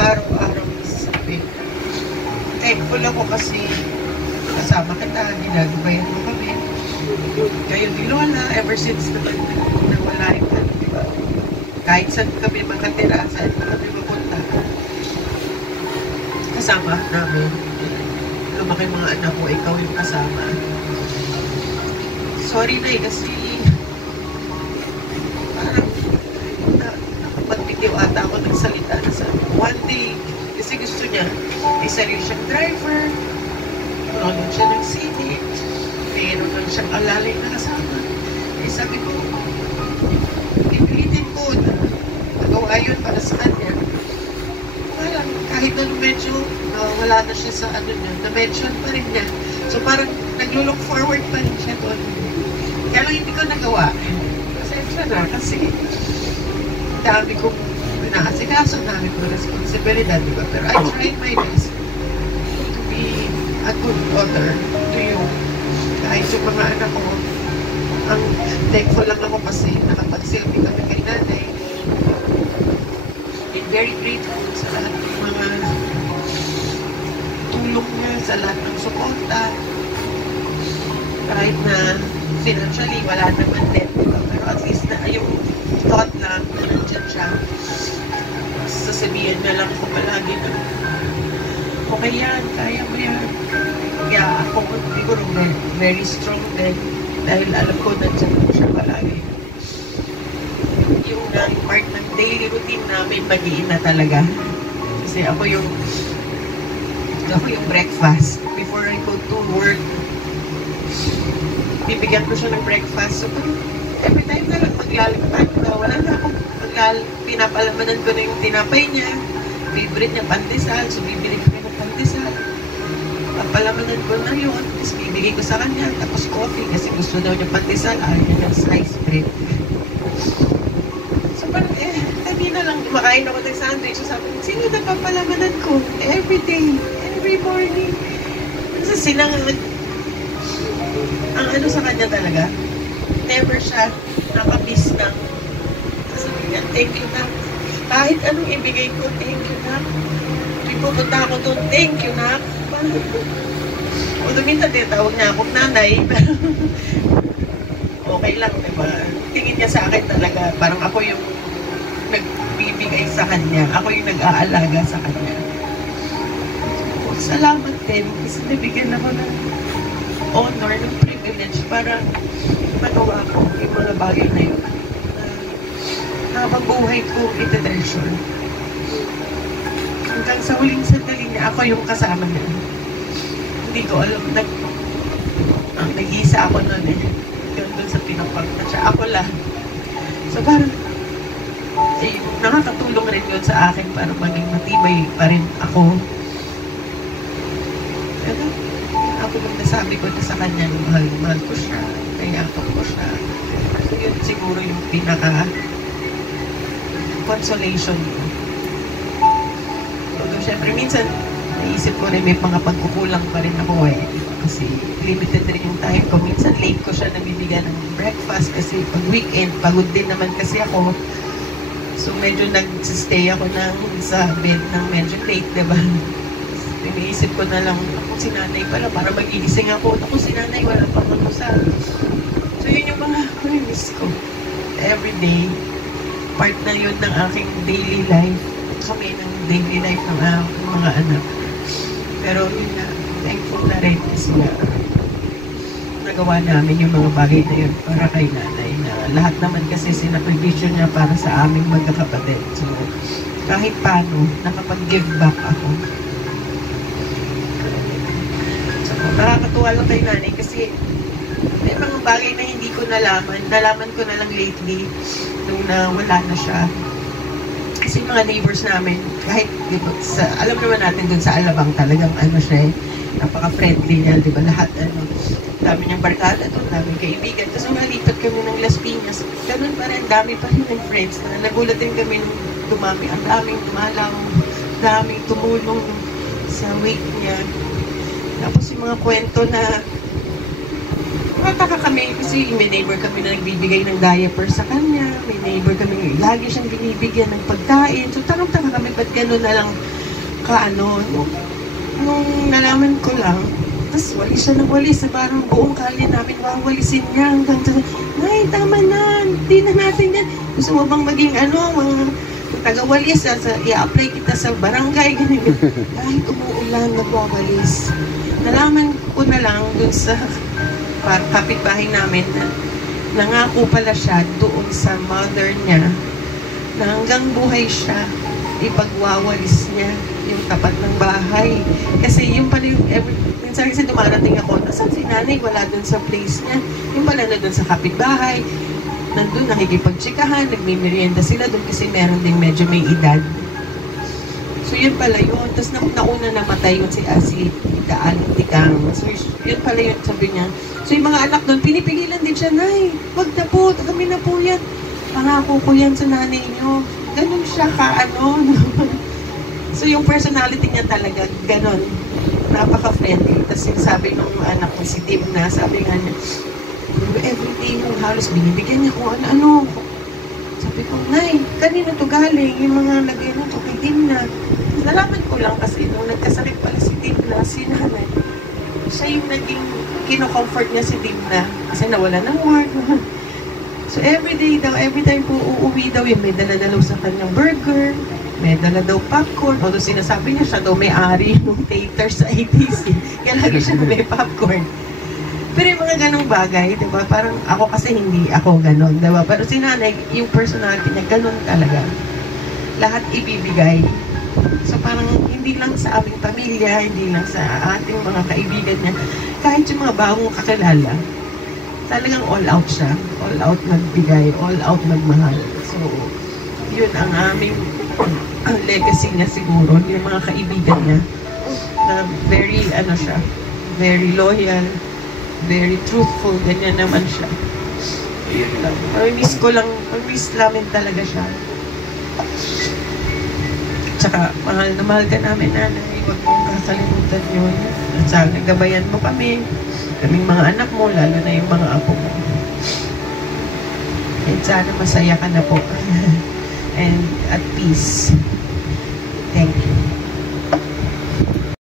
araw-araw nasasabi. Thankful ako kasi kasama kita, ginagabayan mo kami. Kayo ni Lola, ever since nawala yung ano, diba? Kahit saan kami makatira, saan kami mapunta, kasama namin. Lumaki mga anak ko, ikaw yung kasama. Sorry na kasi parang nakapag-video ata ako nagsalita na sa one day, kasi gusto niya, may sarili siyang driver, nanonood siya ng CD, meron lang siyang alalay na kasama. Eh sabi ko, pipilitin ko na magawa yun para sa kanya. Wala, kahit na medyo wala na siya sa ano niya, na-mention pa rin niya. So parang nag-look forward pa rin siya doon. Kaya lang hindi ko nagawa. Pasensya na kasi dami kong inaasikaso, dami kong responsibilidad, diba? Pero I tried my best to be a good daughter to you. Kahit yung mga anak ko, ang thankful lang ako kasi nakapagsilbi kami kay nanay. I'm very grateful sa lahat ng mga tulong niya, sa lahat ng suporta. Kahit na financially, wala naman din, diba? Pero at least na yung thought na nandiyan siya. Sasabihin na lang ko palagi na okay yan, kaya mo yan. Kaya ako siguro very strong din dahil alam ko nandiyan siya palagi. Yung part ng daily routine namin, mag-iina talaga. Kasi ako yung breakfast before I go to work. Bibigyan ko siya ng breakfast. So, every time na lang maglalagpan ko, wala na akong pinapalamanan ko na yung tinapay niya. Favorite niya pandesal, so bibili ko ng pandesal. Papalamanan ko na yun, tapos bibigay ko sa kanya, tapos coffee, kasi gusto daw niya pandesal, ayaw niya ng sliced bread. So parang sabi na lang, makain ako ng sandwich, so sabi ko, sino na papalamanan ko? Every day, every morning. Kasi silang ang ano sa kanya talaga, never siya nakamiss ng sabihin, thank you na. Kahit anong ibigay ko, thank you na. Pupunta ako doon, thank you na. Although minsan tawag niya akong nanay, pero okay lang, diba? Tingin niya sa akin talaga, parang ako yung nagbibigay sa kanya, ako yung nag-aalaga sa kanya. Salamat din, kasi nabigyan ako ng honor, ng privilege para magawa ko yung mga bagay na yun. Habang buhay ko, iti-treasure. Hanggang sa huling sandali niya, ako yung kasama niya. Hindi ko alam, nag-iisa ako nun eh. Doon sa pinapag na siya. Ako lang. So parang, nakakatulong rin yun sa akin para maging matibay pa rin ako. Pero, ako nung nasabi ko na sa kanya, mahal ko siya, kayakap ko siya. So yun siguro yung consolation ko. So, syempre, minsan, naisip ko rin may mga pagkukulang pa rin ako eh. Kasi limited rin yung time ko. Minsan, late ko siya nabibigyan ng breakfast kasi pag weekend, pagod din naman kasi ako. So, medyo nag-stay ako sa bed ng medyo late, diba? Iniisip ko na lang, ako si nanay pala, para mag-iising ako. Ako si nanay, wala pang mag-usap. So, yun yung mga miss ko. Every day, part na yun ng aking daily life. Kami ng daily life ng mga anak. Pero yun na, thankful na rin kasi nagawa namin yung mga bagay na yun para kay nanay na lahat naman kasi sinaprovision niya para sa aming magkakapatid. So, kahit paano, nakapag-give back ako. So, nakakatuwa lang kay nanay kasi may mga bagay na hindi ko nalaman. Nalaman ko na lang lately nung wala na siya. Kasi mga neighbors namin, kahit alam naman natin dun sa Alabang talagang siya napaka-friendly niya, di ba? Lahat dami niyang barkada doon, daming kaibigan. Tapos nalipat kami ng Las Piñas. Ganun pa rin, dami pa rin ng friends na nagulat din kami nung dumami. Ang daming dumalaw, daming tumulong sa wake niya. Tapos yung mga kwento na mataka kami kasi may neighbor kami na nagbibigay ng diaper sa kanya, may neighbor kami lagi siyang binibigyan ng pagkain. So tanong-tanong kami, ba't gano'n na lang nung nalaman ko lang, tapos walis siya ng walis, parang buong kalye namin wawalisin niya hanggang sa, ay, tama na, hindi na natin yan. Gusto mo bang maging mga taga-walis, i-apply kita sa barangay, ganyan. Kahit umuulan, nagwawalis. Nalaman ko na lang dun sa kapitbahay namin na nangako pala siya doon sa mother niya na hanggang buhay siya, ipagwawalis niya yung tapat ng bahay. Kasi yung pala yung minsan kasi dumarating ako, nasan si nanay, wala dun sa place niya. Yung pala na dun sa kapitbahay, nandun nakikipagtsikahan, nagmimerienda sila dun kasi meron ding medyo may edad. So yun pala yun. Tapos nauna namatay yun si Tikang. So yun pala yun, sabi niya. So yung mga anak dun, pinipigilan din siya, nay, wag na po, kami na po yan. Pangako ko yan sa nanay niyo. Ganun siya So yung personality niya talaga, ganun. Napaka-friendly. Tapos sabi nung anak ko, si Dimna, sabi nga niya, everyday yung halos binibigyan niya kung ano-ano. Sabi ko, nay, kanina to galing, yung mga lagay na to kay Dimna. Nalaman ko lang kasi nung nagkasakit pala si Dimna, si nanay, siya yung naging kino-comfort niya si Dimna kasi nawala ng work. So everyday daw, every time po uuwi daw yun, may dala-dalaw sa kanyang burger, may dala daw popcorn, although sinasabi niya siya daw may-ari ng theater sa ATC, kaya lagi siya may popcorn. Pero yung mga ganong bagay, diba? Parang ako kasi hindi ako ganon, diba? Pero si nanay, yung personality niya, ganon talaga. Lahat ibibigay. So parang hindi lang sa aming pamilya, hindi lang sa ating mga kaibigan niya, kahit yung mga bagong kakilala, talagang all out siya. All out nagbigay, all out nagmahal. So, yun ang aming legacy niya siguro, yung mga kaibigan niya, na very, siya, very loyal, very truthful, ganyan naman siya. Yun lang. Miss namin talaga siya. Tsaka, mahal na mahal ka namin, nanay. Huwag mong kakalimutan yun. At sana, gabayan mo kami. Kaming mga anak mo, lalo na yung mga apo mo. And sana masaya ka na po. And at peace.